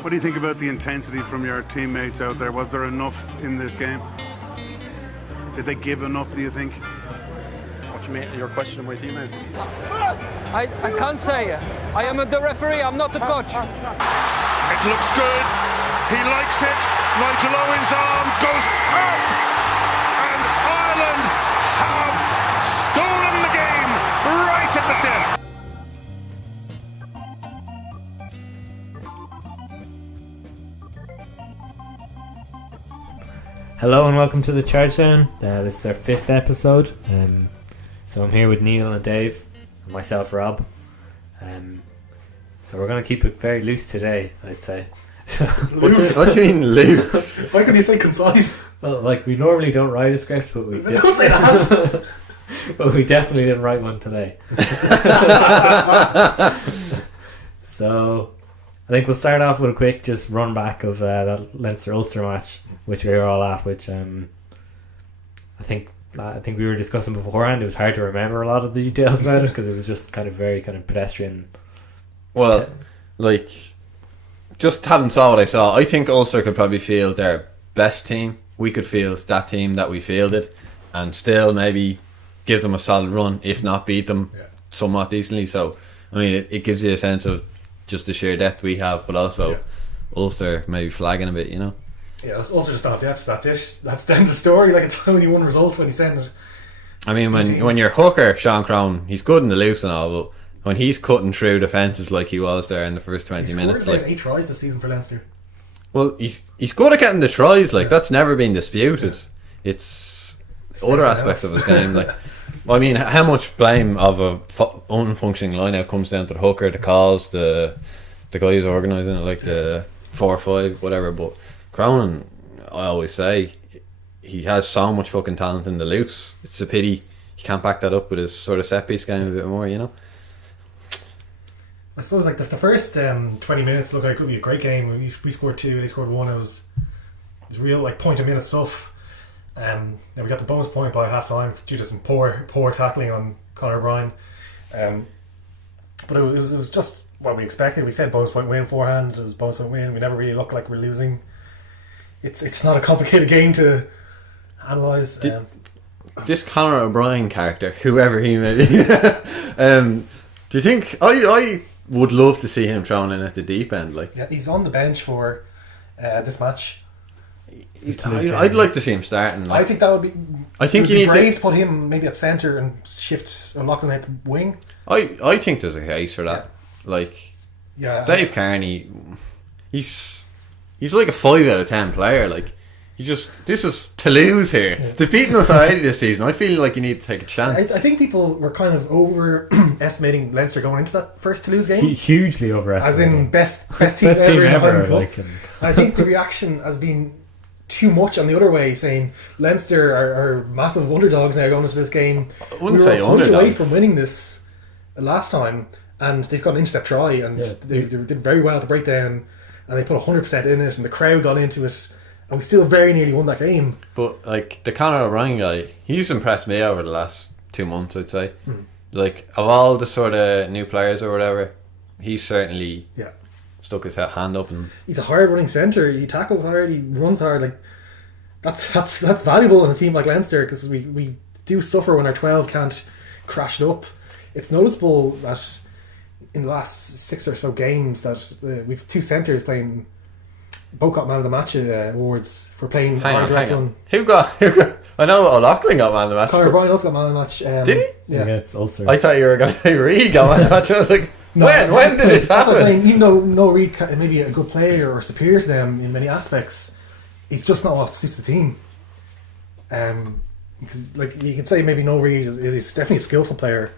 What do you think about the intensity from your teammates out there? Was there enough in the game? Did they give enough, do you think? What you mean, your question of my teammates? I can't say. I am the referee, I'm not the coach. It looks good. He likes it. Nigel Owen's arm goes up. And Ireland have stolen the game right at the death. Hello and welcome to the Charge Down. This is our 5th episode. So I'm here with Neil and Dave and myself, Rob. So we're going to keep it very loose today, I'd say. What do you mean loose? Why couldn't you say concise? Well, like we normally don't write a script, but we Don't say that. but we definitely didn't write one today. So I think we'll start off with a quick just run back of that Leinster Ulster match, which we were all at, which I think we were discussing beforehand. It was hard to remember a lot of the details about it because it was just very pedestrian. Well, just having saw what I saw, I think Ulster could probably field their best team. We could field that team that we fielded and still maybe give them a solid run, if not beat them somewhat decently. So, I mean, it gives you a sense of just the sheer depth we have, but also Ulster maybe flagging a bit, you know. Yeah, it's also just not depth. That's it. That's the end of the story. Like, it's only one result when you send it. I mean, when your hooker, Sean Crone, he's good in the loose and all, but when he's cutting through defences like he was there in the first 20 minutes, like 8 tries this season for Leinster. Well, he's good at getting the tries. Like that's never been disputed. It's other aspects of his game. Like, well, I mean, how much blame of a unfunctioning lineout comes down to the hooker, the calls, the guy who's organising it, like the 4-5, whatever. But Cronin, I always say, he has so much fucking talent in the loose. It's a pity he can't back that up with his sort of set piece game a bit more, you know. I suppose like the first 20 minutes looked like it could be a great game. We scored 2, they scored 1. It was real like point a minute stuff. Then we got the bonus point by half time due to some poor tackling on Conor O'Brien. But it was just what we expected. We said bonus point win forehand. It was bonus point win. We never really looked like we're losing. It's not a complicated game to analyse. This Conor O'Brien character, whoever he may be, do you think I would love to see him thrown in at the deep end? Like, yeah, he's on the bench for this match. I'd like to see him starting. Like, I think that would be. I think you be need brave to put him maybe at centre and shift O'Loughlin out to wing. I think there's a case for that. Yeah. Like, Dave Kearney, he's like a 5 out of 10 player. Like, this is to lose here. Yeah. Defeating us already this season, I feel like you need to take a chance. I think people were kind of overestimating Leinster going into that first Toulouse game. Hugely overestimating. As in best team ever in the Cup. I think the reaction has been too much on the other way, saying Leinster are massive underdogs now going into this game. I wouldn't say underdogs. We were a point away from winning this last time, and they got an intercept try, and they did very well to break down, and they put 100% in it, and the crowd got into it. And we still very nearly won that game. But like the Conor O'Brien guy, he's impressed me over the last 2 months, I'd say. Like, of all the sort of new players or whatever, he's certainly stuck his hand up. And he's a hard running centre. He tackles hard. He runs hard. Like, that's valuable in a team like Leinster, because we do suffer when our 12 can't crash it up. It's noticeable that in the last 6 or so games that we've 2 centres playing. Both got man of the match awards for playing hard direct run. Who got? I know O'Loughlin got man of the match. Conor O'Brien also got man of the match. Did he? Yeah. Against Ulster. I thought you were going to say Reid got man of the match. I was like, when did this happen? That's what I'm saying. Even though Reid may be a good player or superior to them in many aspects, he's just not what suits the team. Because like you can say maybe no Reid is definitely a skillful player,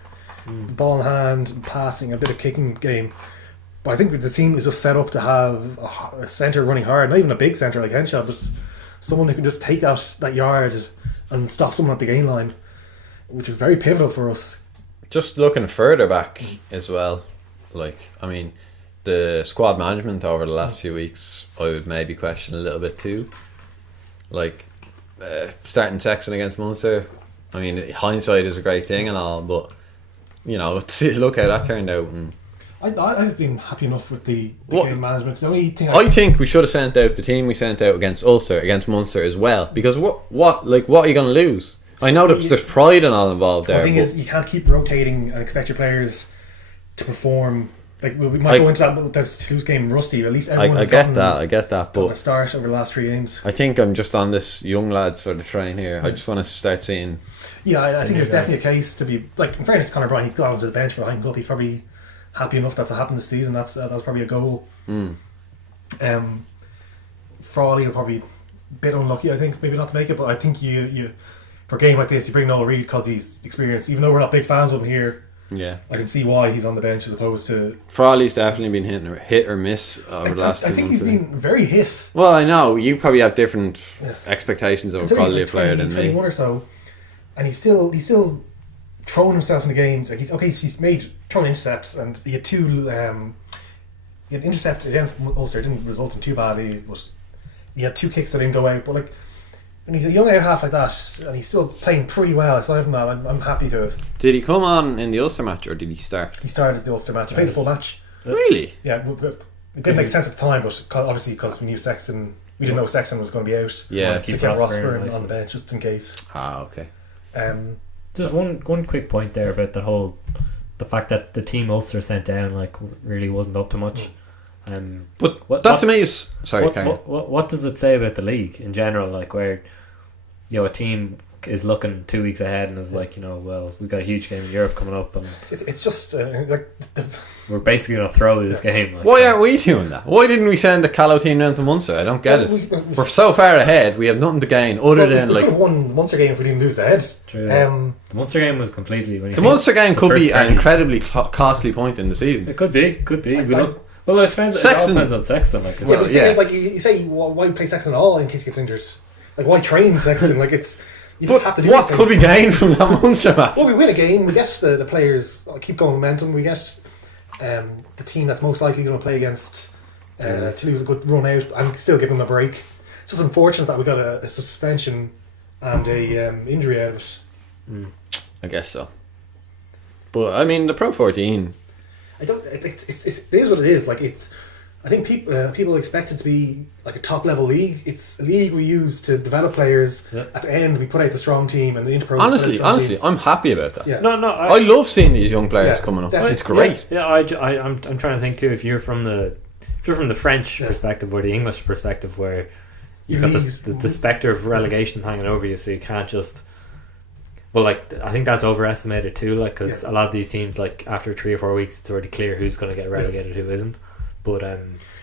ball in hand, passing, a bit of kicking game. But I think the team is just set up to have a centre running hard, not even a big centre like Henshaw, but someone who can just take out that yard and stop someone at the gain line, which is very pivotal for us. Just looking further back as well, like, I mean, the squad management over the last few weeks, I would maybe question a little bit too. Like, starting Sexton against Munster, I mean, hindsight is a great thing and all, but, you know, look how that turned out. And I've been happy enough with the What- game management. The only thing I think we should have sent out the team we sent out against Ulster, against Munster as well. Because what are you going to lose? I know that there's pride and all involved the there. thing but is, you can't keep rotating and expect your players to perform. Like we might go into that. That's Toulouse game rusty. At least everyone I has get gotten that. I get that. a But start over the last 3 games. I think I'm just on this young lad sort of train here. I just want to start seeing. Yeah, I think new there's definitely a guys. case to be like. In fairness, to Conor Bryan, he got onto the bench for the Heineken Cup. He's probably happy enough that's happened this season. That was probably a goal. Frawley will probably a bit unlucky, I think, maybe not to make it. But I think you for a game like this, you bring Noel Reid because he's experienced. Even though we're not big fans of him here, Yeah. I can see why he's on the bench as opposed to. Frawley's definitely been hit or miss over the last I 2 think months. he's been very hit. Well, I know you probably have different Yeah. expectations of a Considering quality he's player 20, than me. 21 or so, and he's still throwing himself in the games. Like he's made throwing intercepts, and he had 2. He had intercept against Ulster. It didn't result in too badly, but he had 2 kicks that didn't go out. But like, when he's a young out half like that, and he's still playing pretty well. Aside from that, I'm happy to. Did he come on in the Ulster match or did he start? He started the Ulster match. He played the full match. Really? Yeah, it didn't make sense at the time, but obviously because we knew Sexton, we didn't know Sexton was going to be out. Yeah. So Keep kept Rossburn Rossburn on the bench just in case. Ah, okay. Just one quick point there about the fact that the team Ulster sent down really wasn't up to much. But that to me is sorry. Karen. What does it say about the league in general? Like where a team is looking 2 weeks ahead and is like, well, we've got a huge game in Europe coming up and It's just like we're basically going to throw this game. Why aren't we doing that? Why didn't we send the Callow team down to Munster? I don't get it. We're so far ahead. We have nothing to gain other than we could like have won the Munster game if we didn't lose the head. True. The Munster game was completely when you the think Munster game the could first be an 20 incredibly costly point in the season. It could be. Well, it depends. It all Sexton- depends on Sexton. Yeah, but the thing is, like you say, why play Sexton at all in case he gets injured? Like why train Sexton? Like you just have to do. What these could we things. gain from that Munster match? Well, we win a game. We get the players keep going momentum. We get the team that's most likely going to play against to lose a good run out and still give them a break. It's just unfortunate that we got a suspension and a injury out of it. I guess so. But I mean, the Pro 14. I don't. It is what it is. Like it's. I think people expect it to be like a top level league. It's a league we use to develop players. Yeah. At the end, we put out the strong team and the Interpro. Honestly, I'm happy about that. Yeah. No, I love seeing these young players Yeah, coming up. definitely. It's great. Yeah, I'm trying to think too. If you're from the French perspective or the English perspective, where you've got the spectre of relegation hanging over you, so you can't just. Well, I think that's overestimated too. Because a lot of these teams, after 3 or 4 weeks, it's already clear who's going to get relegated, who isn't. But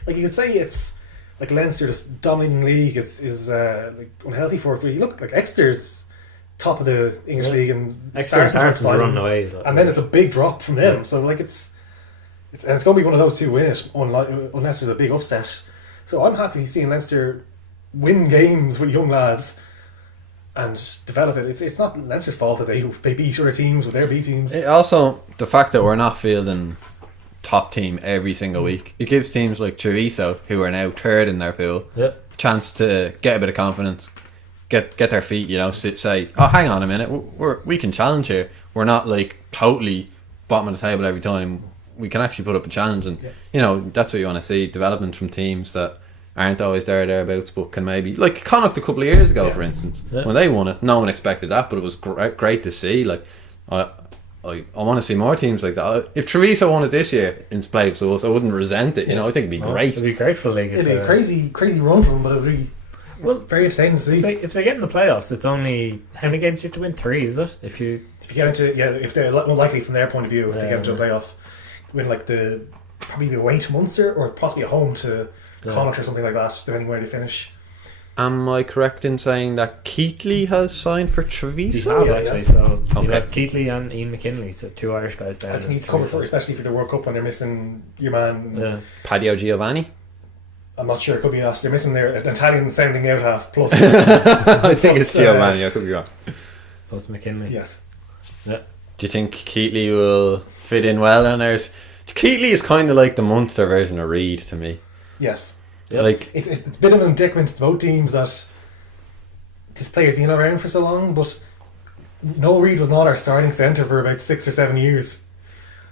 like you could say, it's like Leinster, this dominating league is unhealthy for it. But you look like Exeter's top of the English league and Saracens are running away, and then it's a big drop from them. So it's going to be one of those two win it, unless there's a big upset. So I'm happy seeing Leinster win games with young lads and develop it. It's not Leinster's fault that they beat other teams with their B teams. Also, the fact that we're not fielding top team every single week, it gives teams like Treviso, who are now third in their pool, a chance to get a bit of confidence, get their feet, say, oh, hang on a minute, we can challenge here. We're not totally bottom of the table every time. We can actually put up a challenge, and that's what you want to see, development from teams that aren't always thereabouts, but can maybe, like Connacht a couple of years ago, for instance, when they won it, no one expected that, but it was great to see. I want to see more teams like that. If Treviso won it this year in place of us, I wouldn't resent it. I think it'd be great. It'd be great for the league. It'd be a crazy run for them, but it'd be very entertaining to see. If they get in the playoffs, it's only how many games you have to win? 3, is it? If you get into if they're more likely from their point of view, if they get into a playoff, win probably away to Munster or possibly at home to Connacht or something like that, depending where they finish. Am I correct in saying that Keatley has signed for Treviso? He has actually, so you have Keatley and Ian McKinley, so 2 Irish guys down. I think he's covered for, especially for the World Cup when they're missing your man. Padio Giovanni? I'm not sure, it could be us. They're missing their Italian sounding out half plus. I think it's Giovanni, I could be wrong. Plus McKinley. Yes. Yeah. Do you think Keatley will fit in well in there? Keatley is kind of like the Munster version of Reid to me. Yes. Yep. It's been an indictment to both teams that this player's been around for so long, but Noel Reid was not our starting centre for about 6 or 7 years.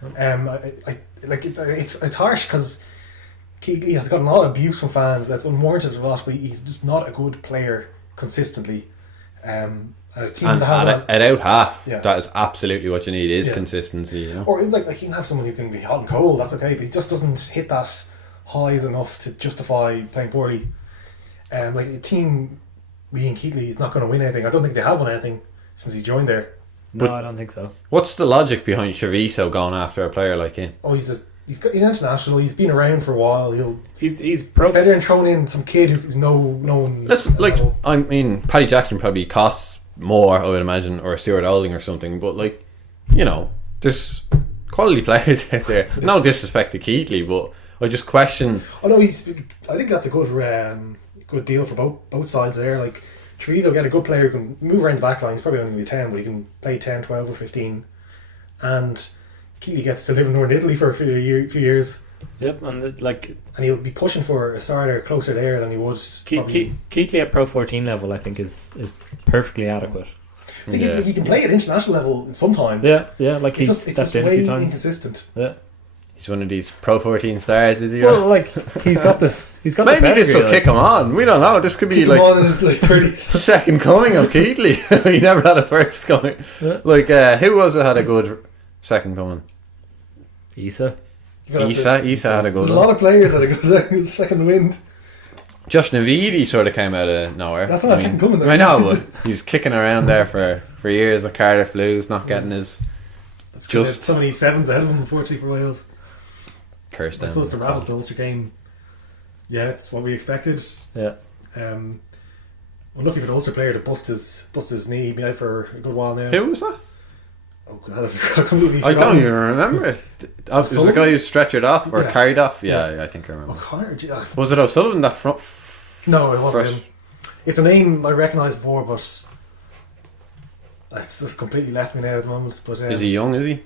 It's harsh because Keighley has gotten a lot of abuse from fans that's unwarranted a lot, but he's just not a good player consistently. A team And that has at out half, Yeah. that is absolutely what you need is Yeah. consistency. You know, or like you can have someone who can be hot and cold, that's okay, but he just doesn't hit that highs enough to justify playing poorly. Like a team being Keighley is not going to win anything. I don't think they have won anything since he's joined there. No, I don't think so. what's the logic behind Treviso going after a player like him? Oh, he's international. He's been around for a while. He's pro. Better than throwing in some kid who's known. That's I mean, Paddy Jackson probably costs more, I would imagine, or Stuart Olding or something. But like, you know, there's quality players out there. No disrespect to Keighley, but I just question. Oh no, I think that's a good deal for both sides there. Like Treviso get a good player who can move around the back line. He's probably only going to be 10, but he can play 10, 12 or 15. And Keighley gets to live in Northern Italy for a few years. Yep, and And he'll be pushing for a starter closer there than he would. Keighley at Pro 14 level, I think is perfectly adequate. I think he can play at international level sometimes. Yeah, like he's It's stepped just in a way few times. inconsistent. Yeah. He's one of these Pro 14 stars, is he? Well, like he's got this. He's got Maybe the this will pedigree, kick him on. We don't know. This could be Keep him like on in his late 30s. second coming of Keighley. He never had a first coming. Yeah. Like who was it had a good second coming? Isa. Isa had a good There's a one. lot of players that are good second wind. Josh Navidi sort of came out of nowhere. That's not a second coming, though. I know, but he's kicking around there for years at Cardiff Blues, not getting his That's just so many sevens ahead of him, unfortunately, for Wales. curse I down. suppose the wrap up the Ulster game, yeah, it's what we expected. Yeah. Unlucky for the Ulster player to bust his knee. He'd been out for a good while now. Who was that? Oh God, I've completely I forgotten. don't even remember it. It was the guy who stretchered off or Yeah. carried off. Yeah, I think I remember. O'Connor, Was it O'Sullivan that front? no, it wasn't fresh- him. It's a name I recognised before, but it's just completely left me now at the moment. But Is he young? Is he?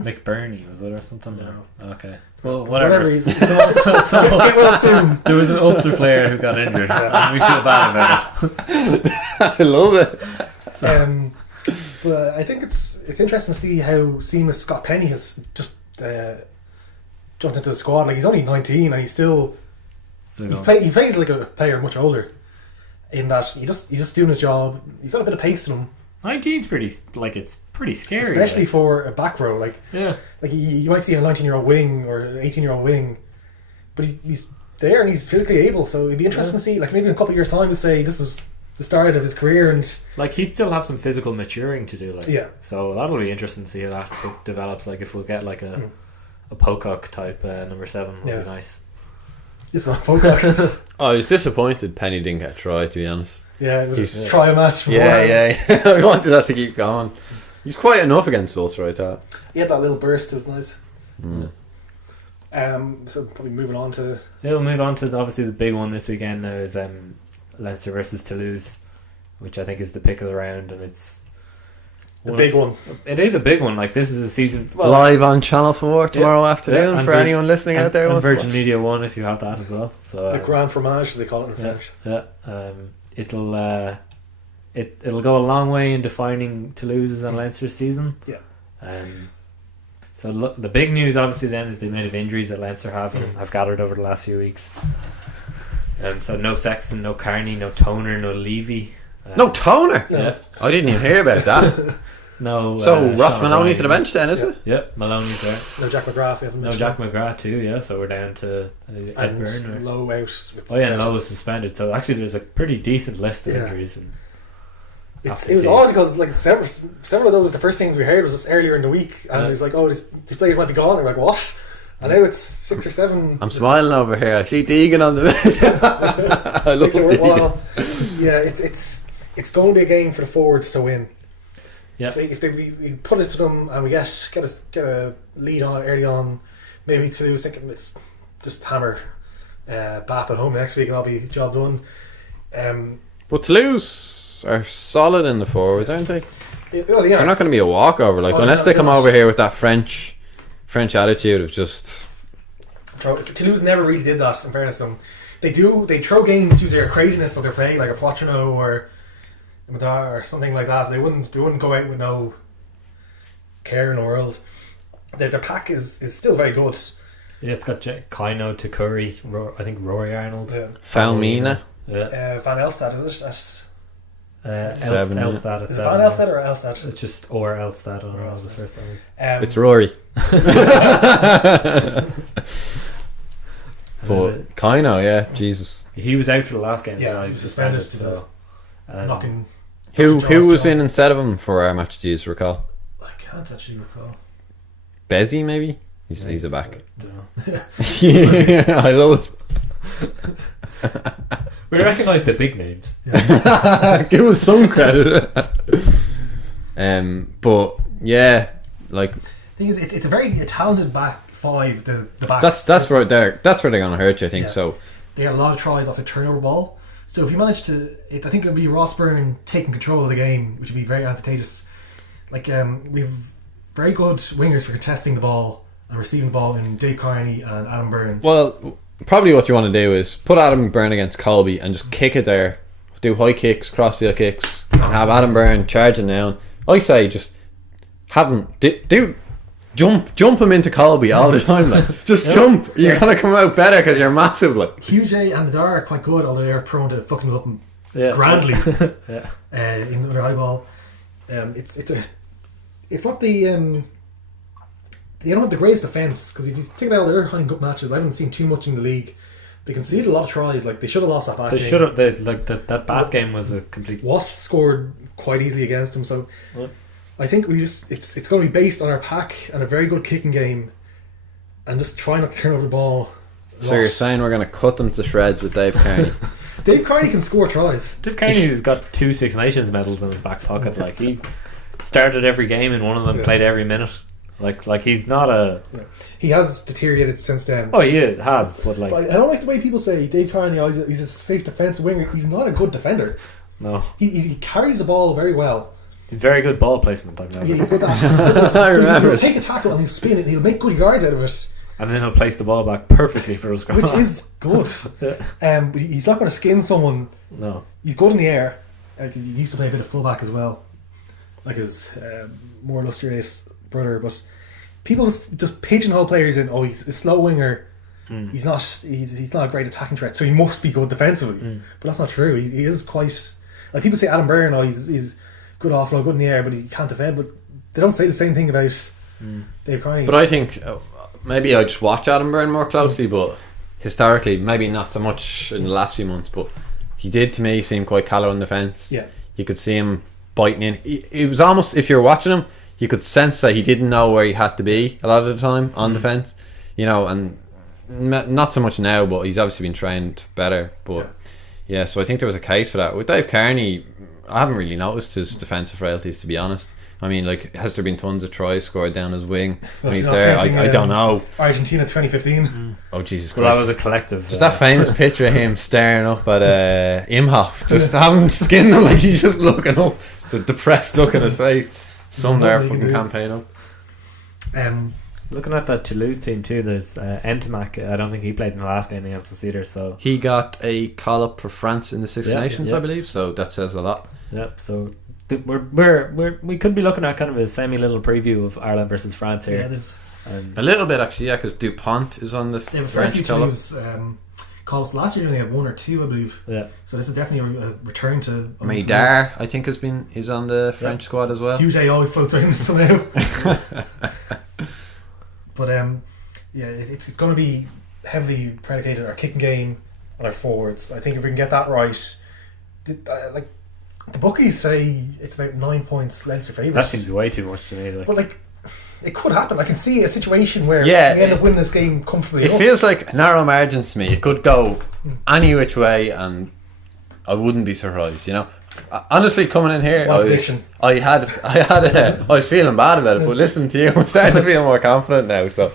McBurney was it or something? No. Okay. Well, whatever. He's get well soon. There was an Ulster player who got injured, and we feel bad about it. I love it. But I think it's interesting to see how seamless Scott Penny has just jumped into the squad. Like he's only 19 and he's still he plays like a player much older. In that he's just doing his job. He's got a bit of pace in him, 19's it's pretty scary, especially like. for a back row. Like you might see a 19-year-old wing or an 18-year-old wing, but he's there and he's physically able. So it'd be interesting to see, like maybe in a couple of years' time, to say this is the start of his career, and like he still have some physical maturing to do. Like, yeah. So that'll be interesting to see how that develops. Like if we'll get like a Pocock type number 7 would be nice. This one, Pocock. I was disappointed Penny didn't get a try, to be honest. Yeah, it was a try match. Yeah. I wanted that to keep going. He's quite enough against Ulster, I thought. He had that little burst. It was nice. Mm. So probably moving on to. Yeah, we'll move on to obviously the big one this weekend now is Leinster versus Toulouse, which I think is the pick of the round, and it's The big one. It is a big one. Like this is a season Live on Channel 4 tomorrow afternoon and for anyone listening out there. And wants to Virgin watch. Media 1 if you have that as well. So The Grand Fromage, as they call it in French. It'll go a long way in defining Toulouse's and Leinster's season. Yeah. So look, the big news obviously then is the amount of injuries that Leinster have gathered over the last few weeks. So no Sexton, no Carney, no Toner, no Levy. No Toner? Yeah. I didn't even hear about that. No. So Ross Sean Maloney O'Brien. to the bench then, is it? Yep, Maloney's there. No Jack McGrath. We haven't No mentioned Jack him. McGrath too, yeah. So we're down to Ed Byrne. And Lowe out. With Oh yeah, and Lowe was suspended. So actually, there's a pretty decent list of Yeah. injuries. And It was odd because like several of those, the first things we heard was just earlier in the week, and it was like, oh, these players might be gone. And we're like, what? And now it's 6 or 7. I'm smiling over here. I see Deegan on the bench. I love Makes it Deegan. worthwhile. Yeah, it's going to be a game for the forwards to win. Yeah. If we put it to them and we get a lead on early on, maybe Toulouse thinking it's just hammer Bath at home next week and I'll be job done. But Toulouse are solid in the forwards, aren't they? They They're not going to be a walkover, like unless they come over here with that French attitude of just. Toulouse never really did that. In fairness to them, they throw games due to their craziness of their play, like a Poitrino or a Madar or something like that. They wouldn't go out with no care in the world. Their pack is still very good. Yeah, it's got Kino to Curry, I think Rory Arnold. Yeah. Falmina. Yeah. Van Elstad, is it? Elstad. Is it Van Elstad or Elstad? It's just or Elstad. I don't know what his first name is. It's Rory. But Kino, yeah, Jesus. He was out for the last game. Yeah, he was suspended. So knocking. Who was in instead of him for our match? Do you recall? I can't actually recall. Bezzy, maybe. He's a back. Dunno. Yeah, I love it. We recognise the big names. Give us some credit. But yeah, like Thing is, it's a very talented back five. The back. that's where they're gonna hurt you. I think Yeah. so. They had a lot of tries off the turnover ball. So if you manage to, I think it'll be Ross Byrne taking control of the game, which would be very advantageous. Like we've very good wingers for contesting the ball and receiving the ball in Dave Carney and Adam Byrne. Well, probably what you want to do is put Adam Byrne against Colby and just kick it there. Do high kicks, crossfield kicks, and have Adam Byrne charging down. I say just have him do jump him into Colby all the time. Like just jump. You're gonna come out better because you're massive. Like QJ and Nadar are quite good, although they're prone to fucking it up grandly in their high ball. It's not the they don't have the greatest defence, because if you think about their high cup matches, I haven't seen too much in the league. They conceded a lot of tries. Like they should have lost that back game. They should have. That Bath game was a complete. Wasps scored quite easily against them, so What? I think it's going to be based on our pack and a very good kicking game, and just try not to turn over the ball. so you're saying we're gonna cut them to shreds with Dave Carney? Dave Carney can score tries. Dave Carney's got 2 Six Nations medals in his back pocket. Like he started every game in one of them, played every minute. Like he's not a. Yeah. He has deteriorated since then. Oh, he has, but like But I don't like the way people say Dave Carney. Oh, he's a safe defensive winger. He's not a good defender. no, He carries the ball very well. he's very good ball placement. I've He's noticed. good at I remember. He'll take a tackle and he'll spin it. And he'll make good yards out of it, And then he'll place the ball back perfectly for us. which is good. But he's not going to skin someone. no. He's good in the air, because he used to play a bit of fullback as well, like his more illustrious brother. But people just pigeonhole players in. Oh, he's a slow winger. He's not. He's not a great attacking threat, so he must be good defensively. But that's not true. He is quite. Like people say, Adam Byrne. Oh, he's good offload, good in the air, but he can't defend. But they don't say the same thing about Dave Carney. But I think maybe I just watch Adam Byrne more closely, but historically, maybe not so much in the last few months. But he did to me seem quite callow in defence. Yeah, You could see him biting in. It was almost, if you're watching him, you could sense that he didn't know where he had to be a lot of the time on defence. You know, and not so much now, but he's obviously been trained better. But yeah, so I think there was a case for that. With Dave Carney, I haven't really noticed his defensive frailties, to be honest. I mean, like, has there been tons of tries scored down his wing when he's there? I don't know. Argentina 2015. Oh, Jesus Well, Christ. that was a collective. Just that famous picture of him staring up at Imhoff, just having skinned him like he's just looking up, the depressed look in his face. Some there fucking campaign up. Looking at that Toulouse team too, there's Ntamak. I don't think he played in the last game against us either. So He got a call up for France in the Six Nations, I believe. So that says a lot. yep. So we could be looking at kind of a semi little preview of Ireland versus France Yeah, here. there's A little bit actually, yeah, because Dupont is on the they have a fair few French call up. teams calls. Last year they only had 1 or 2, I believe. Yeah. So this is definitely a return to. Maydar, I think, is on the French squad as well. QJ always floats around somehow. But yeah, it's going to be heavily predicated on our kicking game and our forwards. I think if we can get that right, like the bookies say, it's about 9 points Leinster That favourites. seems way too much to me. Like, But like, it could happen. I can see a situation where Yeah, we end up winning this game comfortably. It enough. feels like narrow margins to me. It could go any which way, and I wouldn't be surprised. You know, honestly, coming in here, One I prediction. was feeling bad about it, but listening to you, I'm starting to feel more confident now. So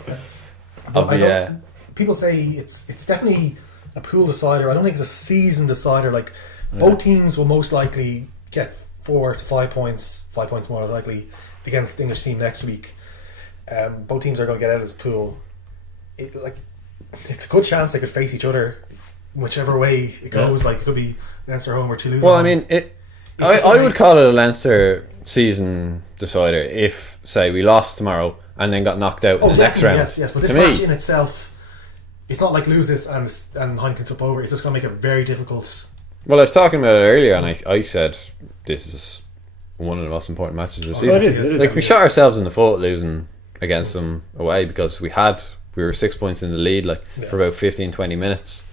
I'll But be. I don't- people say it's definitely a pool decider. I don't think it's a season decider. Like both teams will most likely get 4 to 5 points. 5 points more likely against the English team next week. Both teams are going to get out of this pool. It's a good chance they could face each other, whichever way it goes. Like it could be Leinster home or Toulouse. Well, I home. mean, just I would call it a Leinster season decider if, say, we lost tomorrow and then got knocked out in the next round. Yes, but this To match me, in itself, it's not like lose this and Heineken's up over. It's just going to make it very difficult. well, I was talking about it earlier, and I said this is one of the most important matches of the season. it is. Like, we shot ourselves in the foot losing against them away, because we were 6 points in the lead for about 15-20 minutes.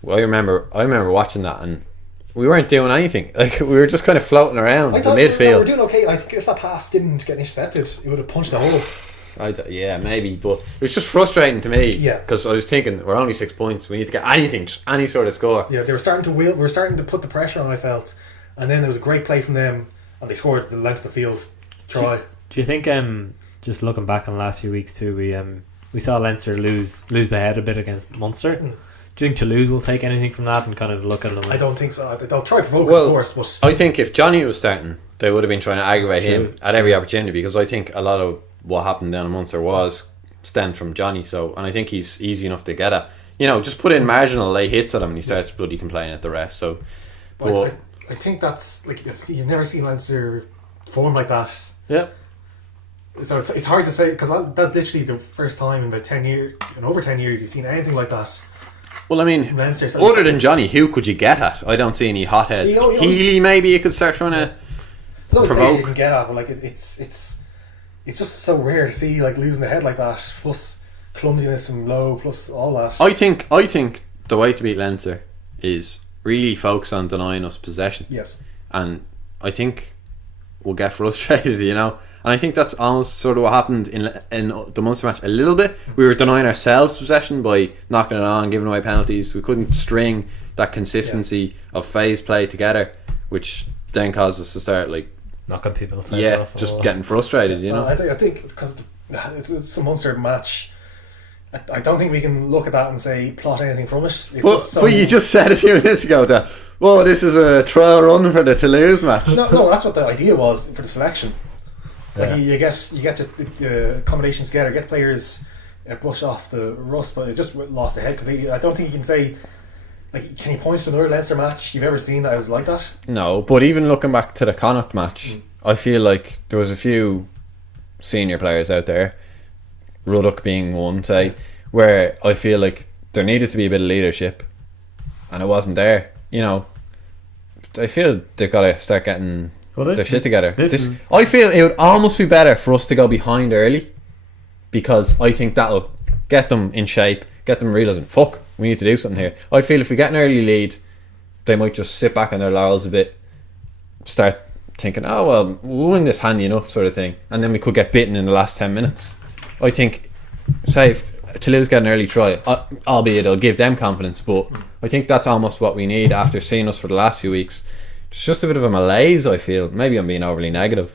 Well, I remember watching that, and we weren't doing anything. Like, we were just kind of floating around the midfield. We were doing okay. I think if that pass didn't get intercepted, it would have punched the hole. Yeah, maybe, but it was just frustrating to me. Yeah. Because I was thinking, we're only 6 points. We need to get anything, just any sort of score. Yeah, they were starting to wheel. We were starting to put the pressure on. I felt, and then there was a great play from them, and they scored the length of the field. Try. Do you think just looking back on the last few weeks too, we saw Leinster lose the head a bit against Munster. Do you think Toulouse will take anything from that and kind of look at them? I don't think so. They'll try to provoke us, of course, but I think if Johnny was starting, they would have been trying to aggravate him at every opportunity, because I think a lot of what happened down in Munster was stemmed from Johnny. So, and I think he's easy enough to get at. Just put in marginal late hits at him and he starts bloody complaining at the ref. So, I think that's like, if you've never seen Leinster form like that. Yeah. So it's hard to say, because that's literally the first time in about 10 years, in over 10 years, you've seen anything like that. Well, I mean, Leinster, so other than Johnny, who could you get at? I don't see any hotheads. Healy, maybe you could start trying to there's always players provoke. you can get at, but like it's just so rare to see like losing the head like that, plus clumsiness from low, plus all that. I think the way to beat Leinster is really focus on denying us possession. Yes. And I think we'll get frustrated, And I think that's almost sort of what happened in the Munster match a little bit. We were denying ourselves possession by knocking it on, giving away penalties. We couldn't string that consistency of phase play together, which then caused us to start knocking people's heads off. just getting frustrated, I think because it's a Munster match, I don't think we can look at that and say plot anything from it. But you just said a few minutes ago that, this is a trial run for the Toulouse match. No, that's what the idea was for the selection. Yeah. You get the combinations together, get players brush off the rust, but it just lost the head completely. I don't think you can say, can you point to another Leinster match you've ever seen that was like that? No, but even looking back to the Connacht match, I feel like there was a few senior players out there, Ruddock being one, say, where I feel like there needed to be a bit of leadership, and it wasn't there. I feel they've got to start getting their shit together. I feel it would almost be better for us to go behind early, because I think that'll get them in shape, get them realising, fuck, we need to do something here. I feel if we get an early lead, they might just sit back on their laurels a bit, start thinking, we'll win this handy enough, sort of thing, and then we could get bitten in the last 10 minutes. I think, say if Toulouse get an early try, albeit it'll give them confidence, but I think that's almost what we need after seeing us for the last few weeks. It's just a bit of a malaise, I feel. Maybe I'm being overly negative,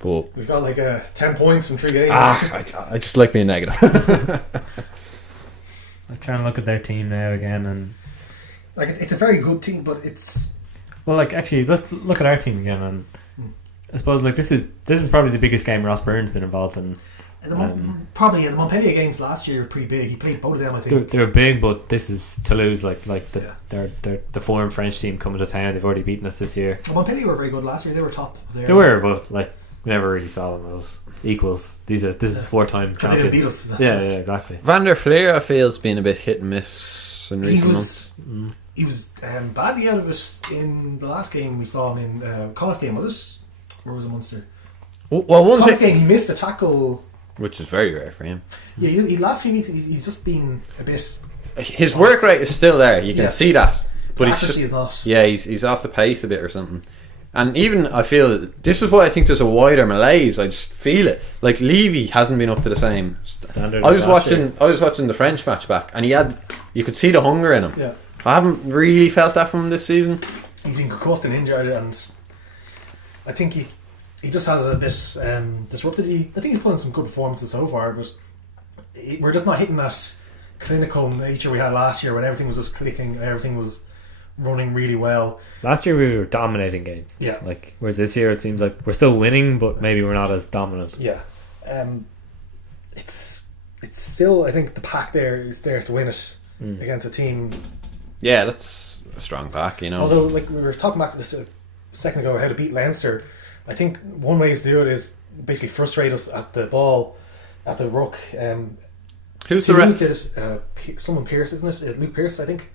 but we've got 10 points from 3 games. I just like being negative. I'm trying to look at their team now again, and it's a very good team, but it's actually let's look at our team again, and I suppose this is probably the biggest game Ross Byrne's been involved in. Probably the Montpellier games last year were pretty big. He played both of them, I think. They were big, but this is Toulouse, they're the foreign French team coming to town. They've already beaten us this year. Montpellier were very good last year. They were top there. They were, but we never really saw them as equals. This is 4-time champions. They didn't beat us. Yeah, exactly. Van der Fleer, I feel, has been a bit hit and miss in recent months. He was badly out of it in the last game we saw him in. Connacht game, was it? Or was it Munster? Well, one Connacht thing, game, he missed a tackle, which is very rare for him. Yeah, he last few weeks he's just been a bit. His work rate is still there. You can see that, but he's just is not. Yeah, he's off the pace a bit or something. And even I feel this is why I think there's a wider malaise. I just feel it. Like Levy hasn't been up to the same standard. I was watching the French match back, and you could see the hunger in him. Yeah. I haven't really felt that from him this season. He's been concussed and injured, and I think he just has a bit disrupted. I think he's put in some good performances so far, but we're just not hitting that clinical nature we had last year when everything was just clicking and everything was running really well. Last year we were dominating games. Yeah. Whereas this year it seems like we're still winning, but maybe we're not as dominant. Yeah. It's still, I think the pack there is there to win it against a team. Yeah, that's a strong pack, Although, we were talking back to this a second ago, how to beat Leinster. I think one way to do it is basically frustrate us at the ball, at the ruck. Who's the ref? Did it, someone Pierce, isn't it? Luke Pierce, I think.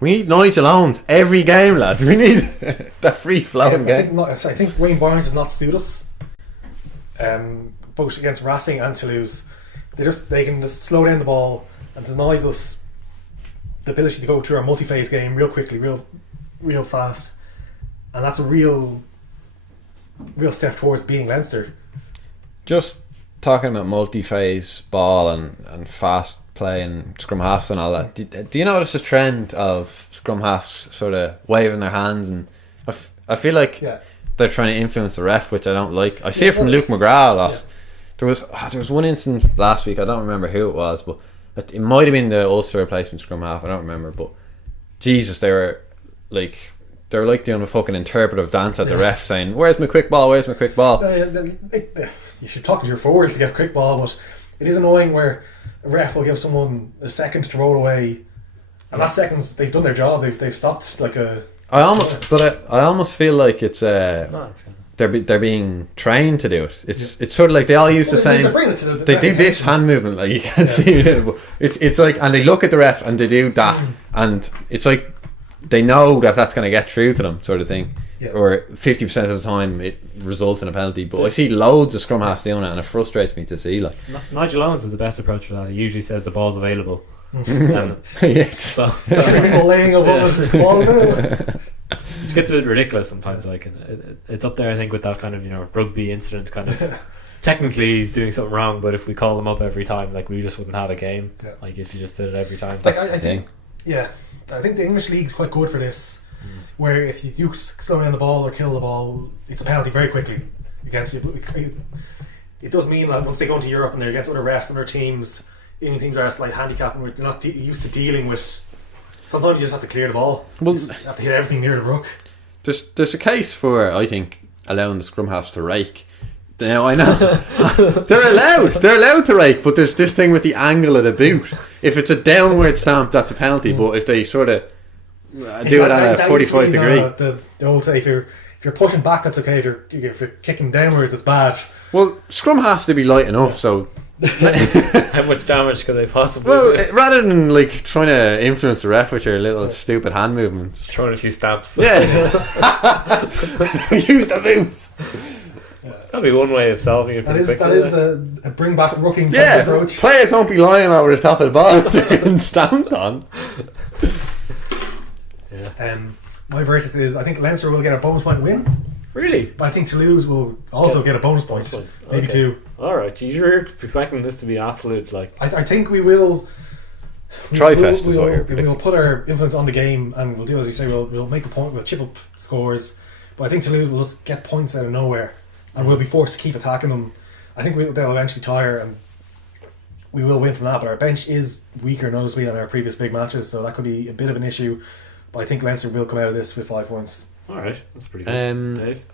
We need Nigel Owens every game, lads. We need that free flowing game. I think Wayne Barnes does not suit us. Both against Racing and Toulouse, they can just slow down the ball and denies us the ability to go through our multi-phase game real quickly, real fast, and that's a real step towards being Leinster. Just talking about multi-phase ball and fast play and scrum halves and all that. Do you notice a trend of scrum halves sort of waving their hands? And I feel like they're trying to influence the ref, which I don't like. I see it from Luke McGrath a lot. Yeah. There was one instance last week, I don't remember who it was, but it might have been the Ulster replacement scrum half, I don't remember, but Jesus, they were like doing a fucking interpretive dance at the ref, saying, where's my quick ball, where's my quick ball? You should talk to your forwards to get a quick ball, but it is annoying where a ref will give someone a second to roll away, and that seconds they've done their job, they've stopped like a... I almost feel like it's they're being trained to do it. It's sort of like they all use the same. They do this hand movement, like you can't see it. But it's like, and they look at the ref and they do that, and it's like they know that that's going to get through to them, sort of thing. Yeah. Or 50% of the time it results in a penalty. But I see loads of scrum halves doing it, and it frustrates me to see. Like Nigel Owens is the best approach for that. He usually says the ball's available. So laying above it, ball available. It gets a bit ridiculous sometimes, like, and it's up there I think with that kind of rugby incident kind of technically he's doing something wrong, but if we call them up every time, like, we just wouldn't have a game. Like if you just did it every time. Like, I think the English League is quite good for this, where if you do slow down the ball or kill the ball, it's a penalty very quickly against you. It does mean that once they go into Europe and they're against other refs and other teams, Indian teams are like handicapping, where they're not used to dealing with. Sometimes you just have to clear the ball. Well, you have to hit everything near the ruck. There's a case for, I think, allowing the scrum halves to rake. Now I know they're allowed to rake, but there's this thing with the angle of the boot. If it's a downward stamp, that's a penalty. But if they sort of do it at a 45 degree, the old say, if you're pushing back, that's okay. If you're kicking downwards, it's bad. Well, scrum halves to be light enough, so. How much damage could they possibly do? Rather than like trying to influence the ref with your little stupid hand movements, throwing a few stamps. Yeah. Use the boots. That'd be one way of solving it. That is a bring back rucking approach. Players won't be lying over the top of the ball if they're getting stamped on. My verdict is I think Leinster will get a bonus point win. Really? But I think Toulouse will also get a bonus point. Maybe two. Alright, you're expecting this to be absolute, like... I think we will... Tri-fest is what you're predicting. We'll put our influence on the game, and we'll do as you say, we'll make a point, we'll chip up scores, but I think Toulouse will just get points out of nowhere, and we'll be forced to keep attacking them. I think they'll eventually tire, and we will win from that, but our bench is weaker noticeably than our previous big matches, so that could be a bit of an issue, but I think Leinster will come out of this with 5 points. Alright, that's pretty good. Dave?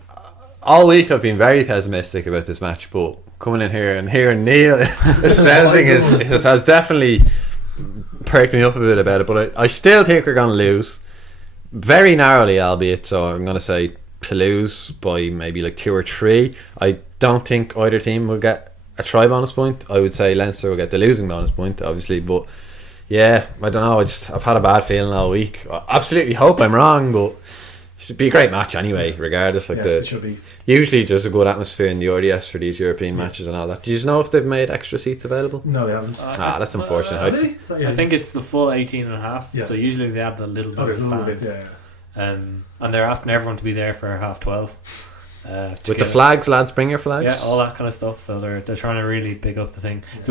All week I've been very pessimistic about this match, but coming in here and hearing Neil espousing has definitely perked me up a bit about it. But I still think we're going to lose, very narrowly albeit, so I'm going to say Toulouse by maybe like 2 or 3. I don't think either team will get a try bonus point. I would say Leinster will get the losing bonus point, obviously, but yeah, I don't know, I've had a bad feeling all week. I absolutely hope I'm wrong, but should be a great match anyway, regardless. Like it should be. Usually there's a good atmosphere in the RDS for these European matches and all that. Do you know if they've made extra seats available? No, they haven't. That's unfortunate. I think it's the full 18.5. So usually they have the little bit of stand. And they're asking everyone to be there for 12:30. With the flags, lads, bring your flags. Yeah, all that kind of stuff. So they're trying to really big up the thing. It's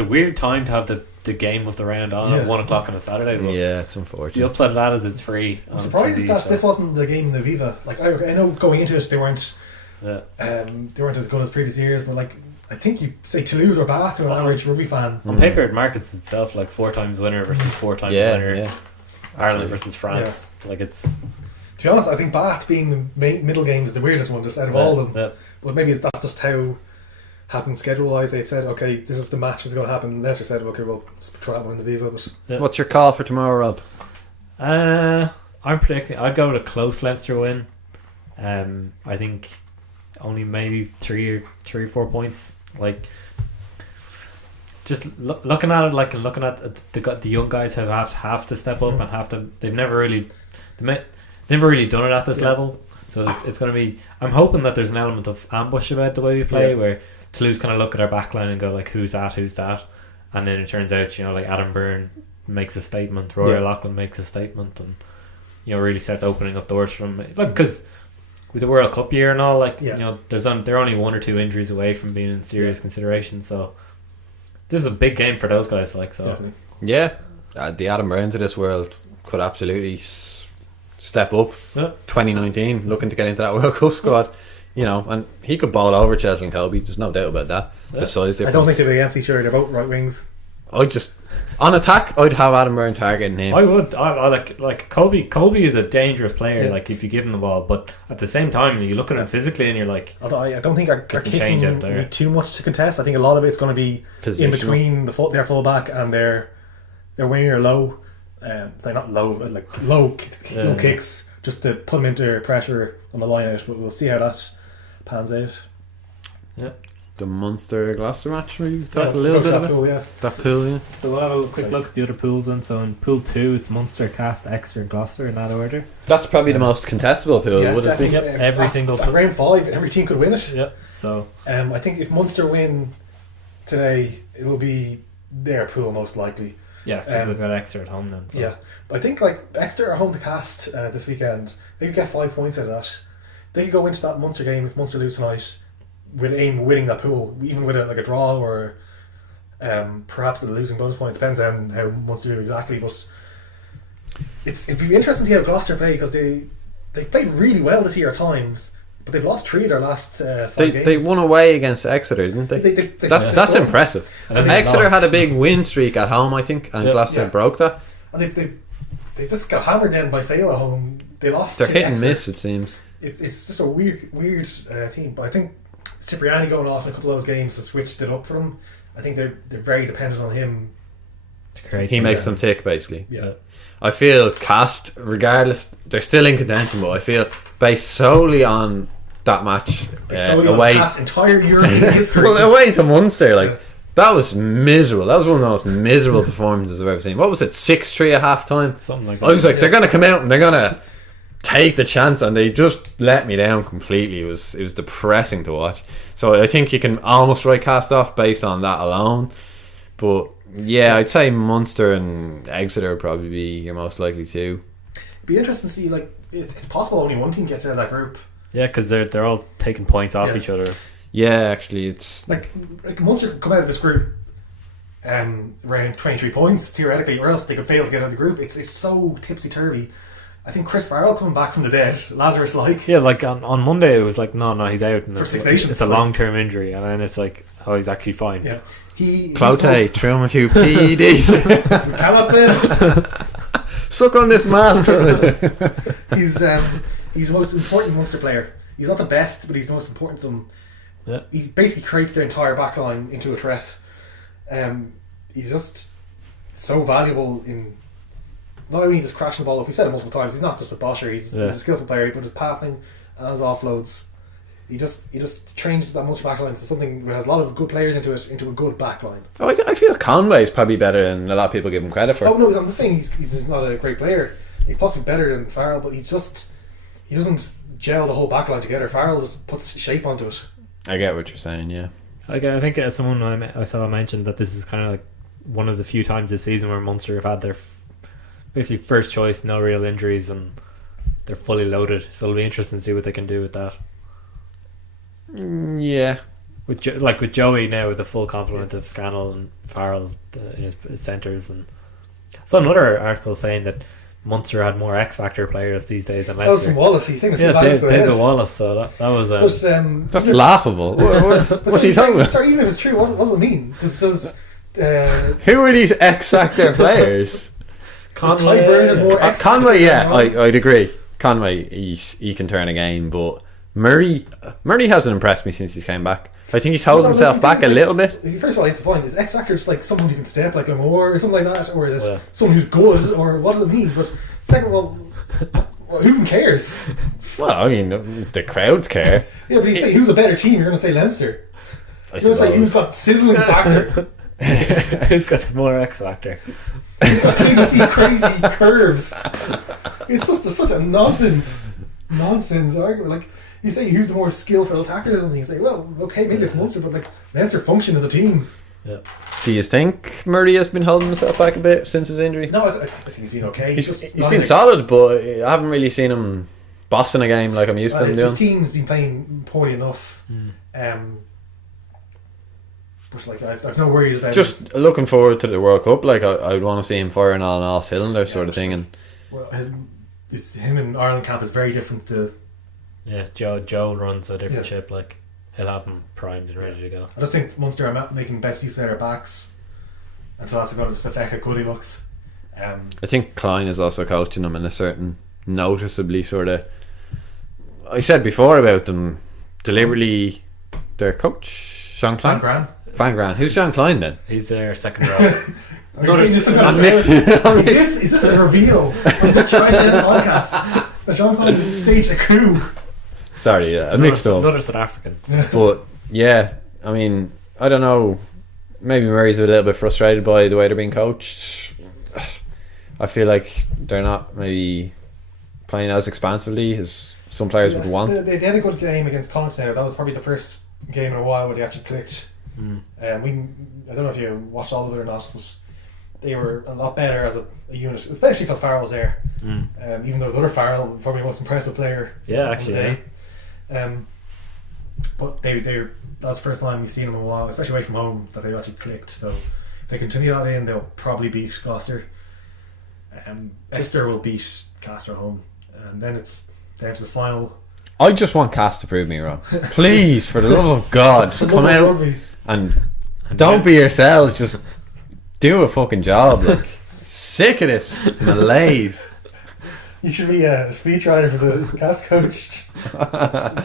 a weird time to have the game of the round on at 1 o'clock on a Saturday. But yeah, it's unfortunate. The upside of that is it's free. I'm surprised TV, that this wasn't the game in the Viva. Like I know going into it they weren't as good as previous years, but like I think you say Toulouse or Bath to an average rugby fan. On paper, it markets itself like 4 times winner versus 4 times winner. Yeah. Ireland versus France. Like it's. To be honest, I think Bath being the middle game is the weirdest one just out of all of them. But maybe that's just how happened schedule-wise. They said, okay, this is the match that's going to happen. Leinster said, okay, we'll try and win the Viva. But what's your call for tomorrow, Rob? I'm predicting I'd go with a close Leinster win. I think only maybe 3 or 4 points. Like, just looking at it, like, and looking at the young guys have to step up and have to. They've never really done it at this level. So it's going to be. I'm hoping that there's an element of ambush about the way we play, where Toulouse kind of look at our backline and go like, who's that, and then it turns out, like, Adam Byrne makes a statement, Rory Loughlin makes a statement, and really starts opening up doors for them. Like, because with the World Cup year and all, like, they're only 1 or 2 injuries away from being in serious consideration. So this is a big game for those guys. Like, so Definitely. Yeah, the Adam Byrnes of this world could absolutely step up. 2019, looking to get into that World Cup squad. And he could bowl over Chelsea and Kobe. There's no doubt about that. The size difference. I don't think they'll be against each other. They're both right wings. On attack, I'd have Adam Byrne targeting him. I would. I like Colby. Colby is a dangerous player. Like, if you give him the ball, but at the same time, you look at him physically, and you're like, although I don't think our change out there. kicking be too much to contest. I think a lot of it's going to be in between their fullback and their winger low. Sorry, not low, but like low kicks, just to put them into pressure on the line out. But we'll see how that pans out. Yeah. The Munster Gloucester match, we talked a little bit about that pool, yeah. So we'll have a quick look at the other pools then. So in pool 2, it's Munster, Cast, Exeter and Gloucester in that order. That's probably the most contestable pool, would it be? Every single pool. Round 5, every team could win it. Yep. So I think if Munster win today, it will be their pool most likely. Yeah, because they've got Exeter at home then. So. Yeah, but I think, like, Exeter are home to Cast this weekend. They could get 5 points out of that. They could go into that Munster game if Munster lose tonight with aim of winning that pool, even with a draw or perhaps a losing bonus point. Depends on how Munster do exactly. But it'd be interesting to see how Gloucester play, because they've played really well this year at times, but they've lost 3 of their last 5 games. They won away against Exeter, didn't they? That's impressive. Exeter had a big win streak at home, I think, and Gloucester broke that. And they just got hammered then by Sale at home. They lost. They're hit and Exeter. miss, it seems. It's just a weird team, but I think Cipriani going off in a couple of those games has switched it up for them. I think they're very dependent on him. He makes them tick, basically. Yeah. I feel Cast, regardless, they're still in contention, but I feel based solely on that match away, on Cast's entire European history. well, away to Munster, that was miserable. That was one of the most miserable performances I've ever seen. What was it, 6-3 at half time? Something like that. I was like, they're going to come out and they're going to take the chance, and they just let me down completely. It was depressing to watch. So I think you can almost write Cast off based on that alone. But yeah, I'd say Munster and Exeter would probably be your most likely two. It'd be interesting to see, like, it's possible only one team gets out of that group. Yeah, because they're all taking points off each other. Yeah, actually, it's like Munster could come out of this group around 23 points theoretically, or else they could fail to get out of the group. It's so tipsy turvy. I think Chris Farrell coming back from the dead, Lazarus like. Yeah, like on Monday it was like no he's out, and for 6 nations. It's a long term injury, and then it's like he's actually fine. Yeah, Clote, Truman, you PEDs. We cannot say it. Suck on this man. He's the most important Munster player. He's not the best, but he's the most important to them. Yeah. He basically creates their entire backline into a threat. He's just so valuable in not only just crashing the ball up. We said it multiple times. He's not just a bosher. He's a skillful player, but his passing and his offloads, he just changes that Munster backline to something that has a lot of good players into a good backline. Oh, I feel Conway is probably better than a lot of people give him credit for. Oh no, I'm just saying he's not a great player. He's possibly better than Farrell, but he doesn't gel the whole backline together. Farrell just puts shape onto it. I get what you're saying, yeah. I think someone I saw mentioned that this is kind of like one of the few times this season where Munster have had their basically first choice, no real injuries, and they're fully loaded. So it'll be interesting to see what they can do with that. Yeah. With Joey now with the full complement of Scannell and Farrell in his centres, and saw another article saying that Munster had more X Factor players these days than Leinster. That was Wallace. He's taking a few David Wallace. So that was that's laughable. What's he talking about? Sorry, even if it's true, what does it mean? Who are these X Factor players? Conway, yeah, I'd agree. Conway, he can turn a game, but Murray hasn't impressed me since he's came back. I think he's holding himself back a little bit. First of all, I have to find, is X Factor just like someone who can step like Lamore or something like that, or is it someone who's good, or what does it mean? But second of all, Well, who even cares? Well, I mean, the crowds care. Yeah, but you say who's a better team, you're going to say Leinster. I You're going to say who's got sizzling factor. Who's got more X factor? You see crazy curves. It's just such a nonsense argument. Like, you say who's the more skillful attacker or something, you say, well, okay, maybe it's Munster, but like Leinster function as a team. Yeah. Do you think Murray has been holding himself back a bit since his injury? No, I think he's been okay. He's been solid, but I haven't really seen him bossing a game like I'm used to him doing. His team's been playing poorly enough. But like, I've no worries about Just looking forward to the World Cup. Like I would want to see him firing on all cylinders, sort of thing. And well, him in Ireland camp is very different to. Yeah, Joe runs a different Yeah. ship. Like he'll have them primed and ready to go. I just think Munster are making best use of their backs, and so that's going to just affect how good he looks. I think Klein is also coaching them in a certain noticeably sort of. I said before about them deliberately. Their coach Sean Klein. Van Gran. Who's Sean Klein then? He's their second row. Are you saying this I'm about is this a reveal on the China podcast? That Jean Claude has staged a coup. Sorry, yeah, I mixed up. Another South African. But yeah, I mean, I don't know. Maybe Murray's a little bit frustrated by the way they're being coached. I feel like they're not maybe playing as expansively as some players would want. They had a good game against Connacht now. That was probably the first game in a while where they actually clicked. I don't know if you watched all of it or not, but they were a lot better as a unit, especially because Farrell was there. Even though the other Farrell, probably the most impressive player. Yeah, actually. On the day. But that was the first time we've seen them in a while, especially away from home, that they actually clicked. So if they continue that in, they'll probably beat Gloucester. Exeter will beat Castor at home, and then it's down to the final. I just want Cass to prove me wrong. Please, for the love of God, come out and don't be yourselves. Just do a fucking job. Like, sick of this malaise. You should be a speechwriter for the cast coach.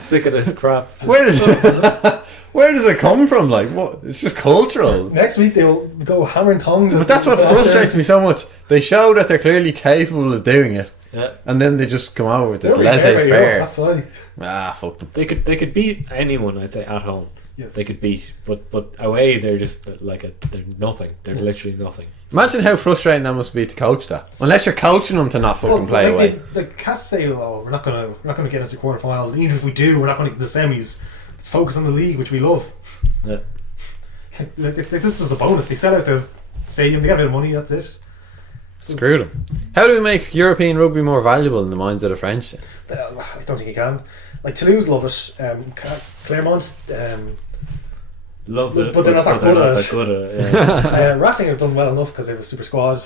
Sick of this crap. Where does it come from? Like, what? It's just cultural. Next week they'll go hammer and tongs. But that's what frustrates me so much. They show that they're clearly capable of doing it. Yeah. And then they just come out with this They don't really care about laissez-faire. Europe, that's why. Fuck them. They could beat anyone, I'd say, at home. Yes. They could beat, but away they're just they're nothing. They're literally nothing. Imagine how frustrating that must be to coach that. Unless you're coaching them to not fucking play away. The cast say, "Oh, we're not gonna get into quarterfinals. Even if we do, we're not going to get the semis. Let's focus on the league, which we love." Yeah. This is a bonus. They sell out the stadium. They get a bit of money. That's it. Screw them. How do we make European rugby more valuable in the minds of the French? I don't think you can. Like Toulouse love it. Clermont. Love it, but they're not that good at it. Yeah. Racing have done well enough because they have a super squad.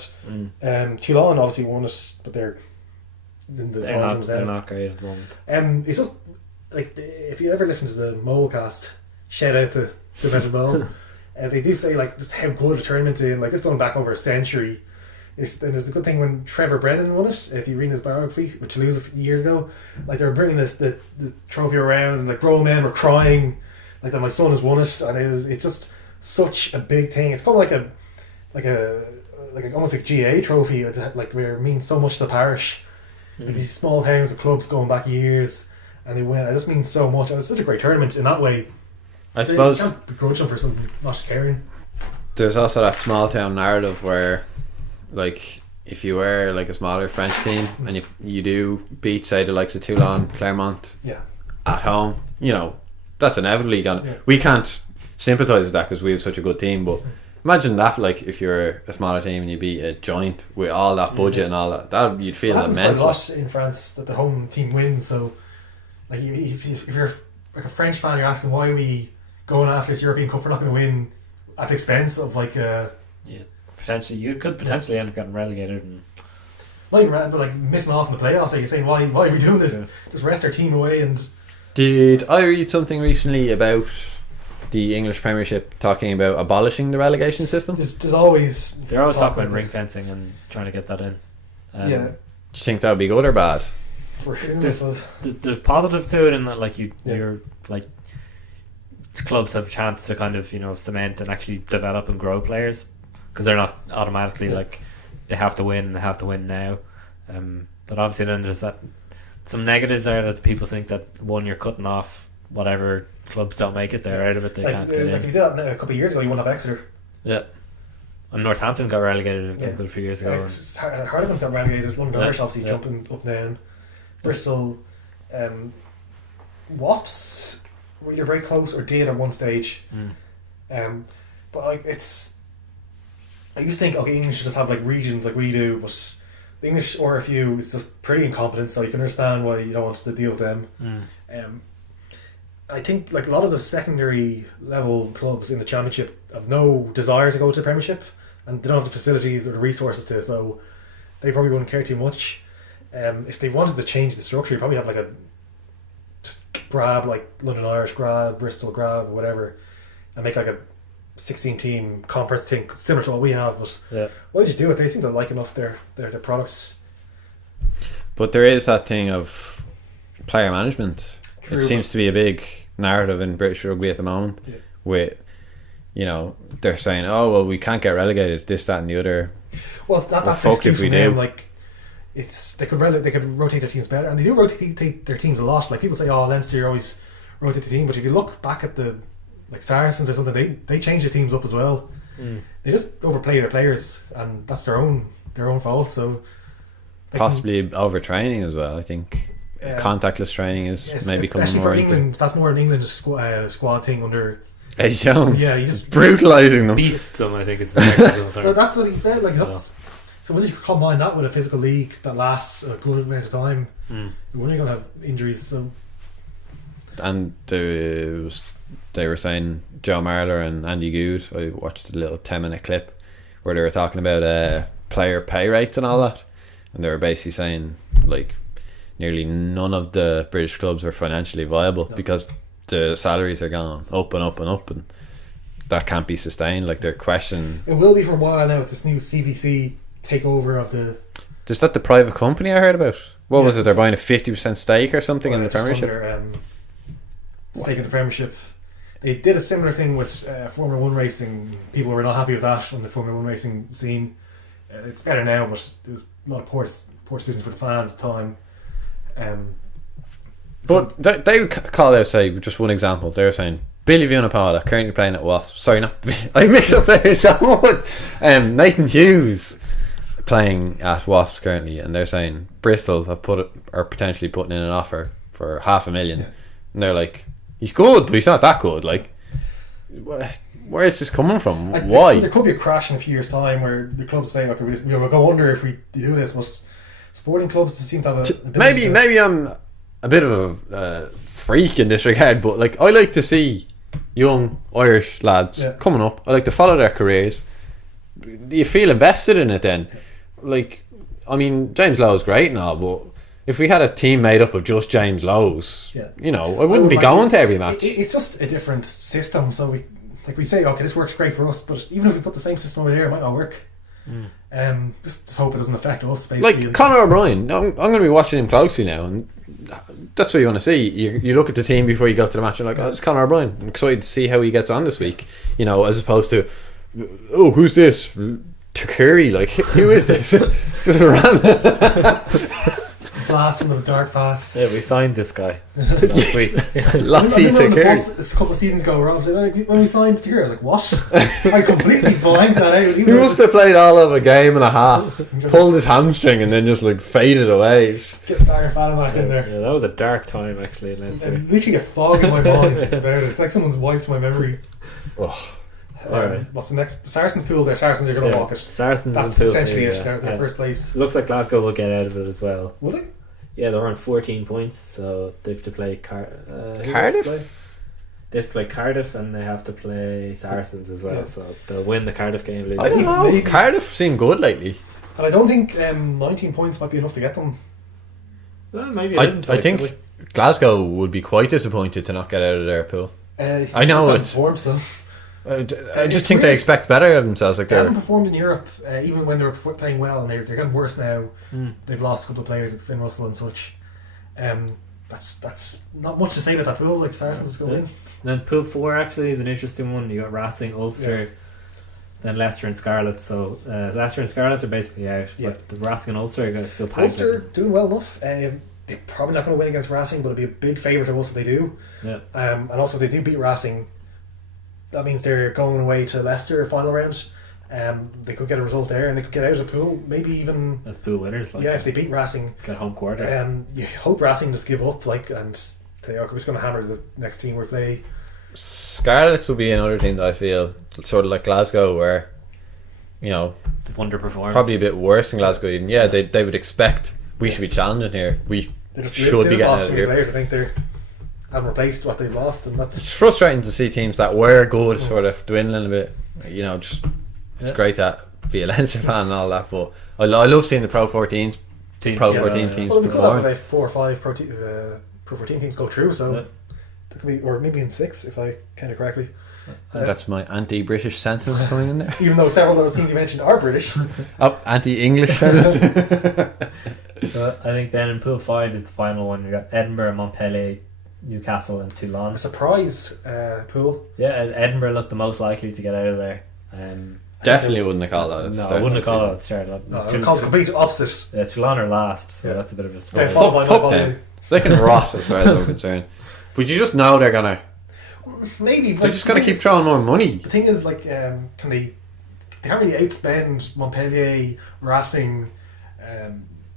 Toulon obviously won us, but they're in the they're not great at the moment. It's just like if you ever listen to the Mole cast, shout out to Demented Mole. They do say like just how good a tournament is, like this going back over a century. And there's a good thing when Trevor Brennan won it. If you read his biography with Toulouse a few years ago, like they were bringing the trophy around, and like grown men were crying, like that my son has won it, and it's just such a big thing. It's kind of like almost like GA trophy, like where it means so much to the parish. Like these small towns with clubs going back years, and they win. It just means so much. And it's such a great tournament in that way. I suppose you can't begrudge them for something not caring. There's also that small town narrative where, like, if you were like a smaller French team and you do beat, say, the likes of Toulon, Clermont, at home, you know, that's inevitably gonna. Yeah. We can't sympathise with that because we have such a good team. But imagine that, like, if you're a smaller team and you beat a joint with all that budget and all that you'd feel immense. Quite a lot in France that the home team wins. So, like, if you're like a French fan, you're asking why are we going after this European Cup? We're not going to win at the expense of like potentially you could potentially end up getting relegated and not even but like missing off in the playoffs. Like you're saying, why are we doing this? Just rest our team away. And did I read something recently about the English Premiership talking about abolishing the relegation system? They're always talking about ring fencing and trying to get that in. Do you think that would be good or bad? For sure. There's positives to it in that, like you're like clubs have a chance to kind of cement and actually develop and grow players because they're not automatically like they have to win now. But obviously then there's that some negatives are that people think that one, you're cutting off whatever clubs don't make it there out of it. They can't get like in. if you did that a couple of years ago, you wouldn't have Exeter. Yeah. And Northampton got relegated a good few years ago. Harlequins got relegated. London Irish obviously Yeah. jumping up and down. Bristol, Wasps were either very close or did at one stage. But like it's, I used to think okay, English should just have like regions like we do, but the English RFU is just pretty incompetent, so you can understand why you don't want to deal with them. I think like a lot of the secondary level clubs in the championship have no desire to go to the Premiership, and they don't have the facilities or the resources to, so they probably wouldn't care too much. If they wanted to change the structure, you probably have like a just grab like London Irish, grab Bristol, grab whatever, and make like a 16-team conference thing similar to what we have. But why would you do it? They seem to like enough their products. But there is that thing of player management. True, it seems to be a big narrative in British rugby at the moment. Yeah. With, you know, they're saying, oh well, we can't get relegated, this, that, and the other. Well, that's fucked if we do. Like, it's they could rotate their teams better, and they do rotate their teams a lot. Like people say, oh, Leinster always rotate the team, but if you look back at the like Saracens or something, they change their teams up as well. They just overplay their players, and that's their own fault. So possibly overtraining as well. I think contactless training is maybe coming especially more for into England. That's more an England squad thing under Eddie Jones. Yeah, you just brutalising them. Beast them, I think is the technical term. Well, that's what he said. Like so when you combine that with a physical league that lasts a good amount of time, you're only going to have injuries. So and they were saying Joe Marler and Andy Good. I watched a little 10-minute clip where they were talking about player pay rates and all that, and they were basically saying like nearly none of the British clubs are financially viable because the salaries are gone up and up and up, and that can't be sustained. Like they're questioning. It will be for a while now with this new CVC takeover of the. Is that the private company I heard about? What was it? They're buying a 50% stake or something in the Premiership. Stake in the Premiership. They did a similar thing with Formula 1 racing. People were not happy with that on the Formula 1 racing scene. It's better now, but there was a lot of poor decisions for the fans at the time. But they call out, say, just one example. They were saying Billy Vunipola currently playing at Wasps. Sorry, not I mix up players so much. Nathan Hughes playing at Wasps currently, and they're saying Bristol have are potentially putting in an offer for $500,000, and they're like, he's good, but he's not that good. Like, where is this coming from? Why? There could be a crash in a few years' time where the clubs say, "Okay, we'll go under if we do this." But sporting clubs seem to have a maybe I'm a bit of a freak in this regard, but like I like to see young Irish lads coming up. I like to follow their careers. You feel invested in it then. Like, I mean, James Lowe's great and all, but if we had a team made up of just James Lowe's, you know, I wouldn't be going to every match. It's just a different system. So we say, okay, this works great for us, but even if we put the same system over there, it might not work. Just hope it doesn't affect us. Like Conor O'Brien, I'm going to be watching him closely now, and that's what you want to see. You look at the team before you go to the match, and like, oh, it's Conor O'Brien. I'm excited to see how he gets on this week. You know, as opposed to, oh, who's this? Takuri, like, who is this? Just a random blast him with a dark pass. Yeah, we signed this guy last week. Lottie Takuri. A couple of seasons ago, Rob said, when we signed Takuri, I was like, what? I completely blanked that out. He must have played all of a game and a half, pulled his hamstring, and then just like faded away. Get Darren Fadamak in there. Yeah, that was a dark time actually in Leinster. Literally a fog in my mind about it. It's like someone's wiped my memory. Alright. What's the next? Saracens pool there. Saracens are going to walk it. Saracens That's essentially it. They're first place. Looks like Glasgow will get out of it as well. Will they? Yeah, they're on 14 points, so they have to play Cardiff. They have to play Cardiff, and they have to play Saracens as well. So they'll win the Cardiff game. I don't know. Cardiff seem good lately, and I don't think 19 points might be enough to get them. Well, maybe it isn't. I think Glasgow would be quite disappointed to not get out of their pool. I know it's performed still. I just think they expect better of themselves. Like they haven't performed in Europe, even when they were playing well, and they're getting worse now. They've lost a couple of players, like Finn Russell and such. That's not much to say about that pool. Like Saracens go in. And then pool 4 actually is an interesting one. You got Racing, Ulster, then Leicester and Scarlets. So Leicester and Scarlets are basically out, but the Racing and Ulster are still playing. Ulster doing well enough. they're probably not going to win against Racing, but it'll be a big favourite of us if they do. Yeah. And also, if they do beat Racing, that means they're going away to Leicester final round. They could get a result there, and they could get out of the pool. Maybe even As pool winners, like, if they beat Racing, get home quarter. you hope Racing just give up, and they are just going to hammer the next team we play. Scarlets will be another team that I feel sort of like Glasgow, where They've underperformed. probably a bit worse than Glasgow. Even they would expect we should be challenging here. We should be getting out of here. Players. I think they haven't replaced what they've lost, and that's It's frustrating to see teams that were good sort of dwindling a bit. It's great to be a Leinster fan and all that, but I love seeing the Pro 14 teams Well, we could have perform. about 4 or 5 Pro 14 teams go through, so there could be, or maybe in 6 if I count it correctly. That's my anti-British sentiment coming in there. Even though several of those teams you mentioned are British. Oh, anti-English sentiment. So I think then in Pool 5 is the final one. You got Edinburgh, Montpellier, Newcastle, and Toulon. A surprise pool. Yeah, Edinburgh looked the most likely to get out of there. Definitely wouldn't have called that. at the No, I start wouldn't of have the called it at the start. No, it's called the complete opposite. Toulon are last, so that's a bit of a Yeah, surprise. Fuck them. They can rot as far as I'm concerned. But you just know they're gonna. Maybe. They're just gonna keep throwing more money. The thing is, like, can they can't really outspend Montpellier, Racing,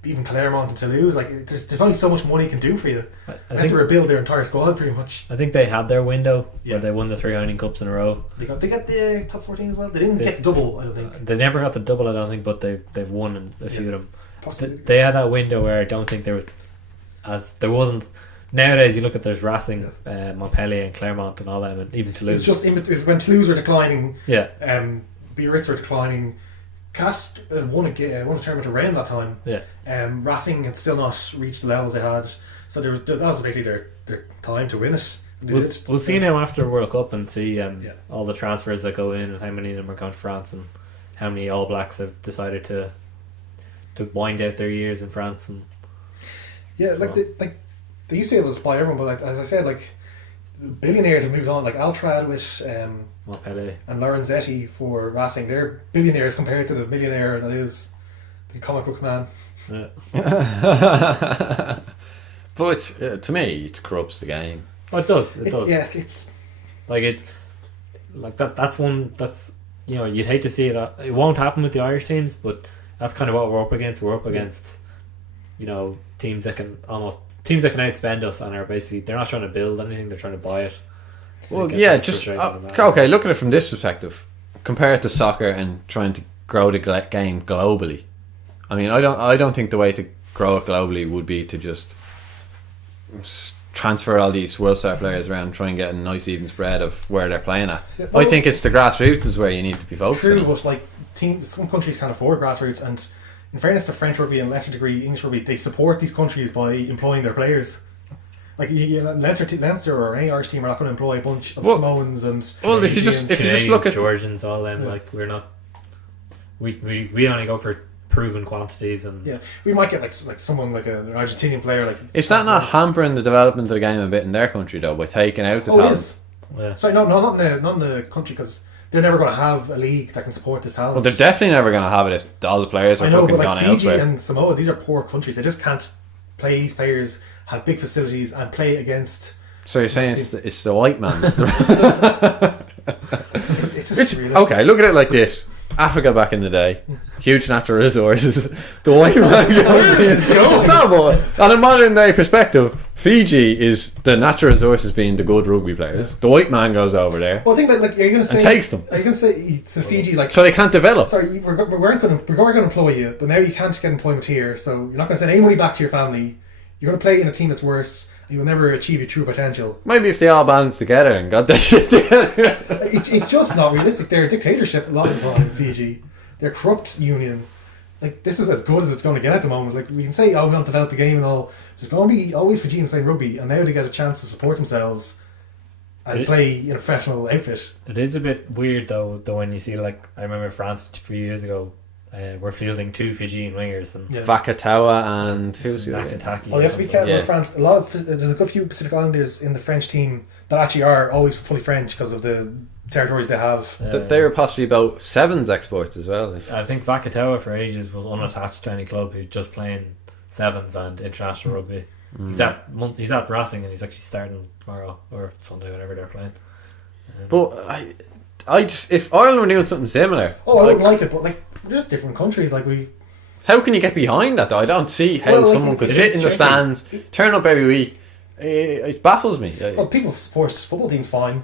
even Clermont and Toulouse. Like, there's only so much money can do for you. I They think have to rebuild their entire squad pretty much. I think they had their window Yeah. where they won the 3 Heineken Cups in a row. They got the top 14 as well. They didn't They- get the double, I don't think. They never got the double, I don't think, but they've won in a few of them. Possibly. They had that window where I don't think there wasn't. Nowadays, you look at there's Racing, Montpellier, and Clermont, and all that, and even It Toulouse. was just it was when Toulouse were declining. Yeah, Biarritz were declining. Cast won a tournament around that time. yeah. Racing had still not reached the levels they had, so that was basically their time to win it. And they did. We'll see now after the World Cup and see Yeah. all the transfers that go in and how many of them are going to France and how many All Blacks have decided to wind out their years in France. And Yeah, so. they used to be able to supply everyone, but like, as I said, like, billionaires have moved on. Like Altrad with Montpellier. and Lorenzetti for Racing, they're billionaires compared to the millionaire that is the comic book man. Yeah. But to me, it corrupts the game. Oh, it does. It does. Yeah, it's That's one. That's you'd hate to see it. It won't happen with the Irish teams, but that's kind of what we're up against. We're up against teams that can outspend us and are basically they're not trying to build anything. They're trying to buy it. Well, yeah, just okay. Look at it from this perspective. Compare it to soccer and trying to grow the game globally. I mean, I don't think the way to grow it globally would be to just transfer all these World Star players around and try and get a nice even spread of where they're playing at. Yeah, I think it's the grassroots is where you need to be focusing true, on. but like some countries can't afford grassroots, and in fairness to French rugby and lesser degree English rugby, they support these countries by employing their players. Like Leinster or any Irish team are not going to employ a bunch of Samoans and if you just look at Georgians, all them, like we're not. We only go for proven quantities, and we might get like someone like an Argentinian player. Like, is that not hampering the development of the game a bit in their country though by taking out the it talent? is. Yeah. Sorry, not in the country, because they're never going to have a league that can support this talent. Well, they're definitely never going to have it if all the players are I know, fucking but gone like Fiji elsewhere. and Samoa, these are poor countries. They just can't play these players, have big facilities, and play against. So you're saying it's the white man? That's It's just surrealist. okay, look at it like this. Africa back in the day, huge natural resources. The white man goes in. No, boy. On a modern day perspective, Fiji is the natural resources being the good rugby players. The white man goes over there Well, I think like are you going to say and takes them, Are you going to say to Fiji like? so they can't develop. Sorry, we're going to employ you, but now you can't get employment here, so you're not going to send any money back to your family. You're going to play in a team that's worse. And you will never achieve your true potential. Maybe if they all banded together and got their shit together. It's just not realistic. They're a dictatorship a lot of the time in Fiji. They're a corrupt union. Like, this is as good as it's going to get at the moment. Like, we can say, we want to develop the game and all. There's going to be always Fijians playing rugby, and now they get a chance to support themselves and play in a professional outfit. It is a bit weird though when you see, like, I remember France a few years ago. We're fielding 2 Fijian wingers and Vakatawa and who's the other? Nakataki. Oh, you have to be careful with France. There's a good few Pacific Islanders in the French team that actually are always fully French because of the territories they have. They were possibly about sevens exports as well. I think Vakatawa for ages was unattached to any club. He was just playing sevens and international rugby. He's at Racing and he's actually starting tomorrow or Sunday, whenever they're playing. But I just, if Ireland were doing something similar, I wouldn't like it, but like we're just different countries. Like how can you get behind that though? I don't see how Well, like, someone could it sit is in the tricky. stands, turn up every week. It baffles me. well, people support football teams fine.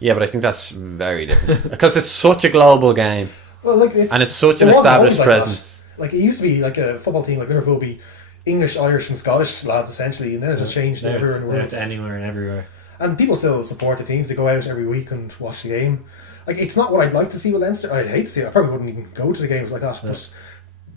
Yeah, but I think that's very different because it's such a global game Well, like and it's such an it wasn't established always like presence. that. Like it used to be like a football team like Liverpool would be English, Irish, and Scottish lads essentially, and then it just changed Now everywhere in the it's world. anywhere and everywhere. And people still support the teams. They go out every week and watch the game. Like it's not what I'd like to see with Leinster. I'd hate to see it. I probably wouldn't even go to the games like that. But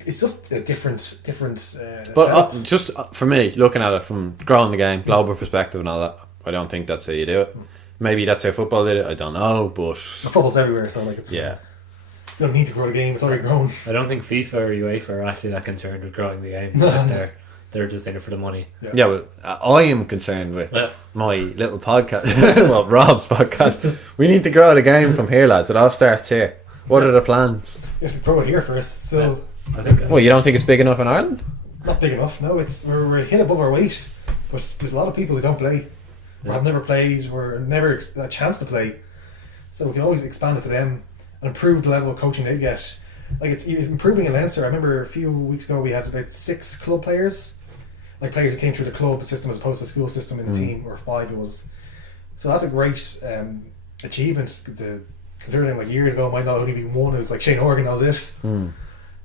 it's just a different. But setup. just for me, looking at it from growing the game, global perspective, and all that, I don't think that's how you do it. Maybe that's how football did it. I don't know, but football's everywhere, so like it's yeah. You don't need to grow the game. It's already grown. I don't think FIFA or UEFA are actually that concerned with growing the game. No, Like, no. they're just in it for the money. Yeah, but I am concerned with Yeah. my little podcast. Well, Rob's podcast. We need to grow the game from here, lads. It all starts here. What are the plans? You have to grow it here first. So I think Well, you don't think it's big enough in Ireland? not big enough. No, we're hit above our weight. But there's a lot of people who don't play. Or have never played. Or never a chance to play. So we can always expand it to them and improve the level of coaching they get. Like it's improving in Leinster. I remember a few weeks ago we had about 6 club players, like players who came through the club system as opposed to the school system in the team, or 5 it was. So that's a great achievement. Considering like years ago, it might not only be one. It was like Shane Horgan. That was it.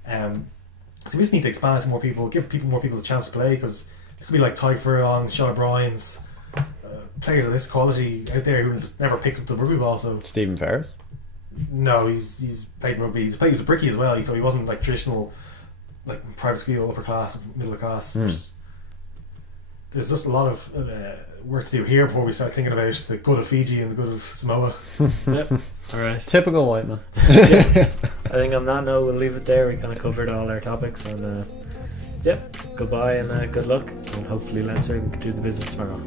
So we just need to expand to more people, give more people the chance to play, because it could be like Ty Furlong, Sean O'Brien's, players of this quality out there who just never picked up the rugby ball. So Stephen Ferris? no, he's played rugby. He's a brickie as well, so he wasn't like traditional, like private school, upper class, middle class. There's just a lot of work to do here before we start thinking about the good of Fiji and the good of Samoa. Alright. Typical white man. I think on that note we'll leave it there. We kind of covered all our topics and goodbye and good luck, and hopefully Leinster can do the business tomorrow.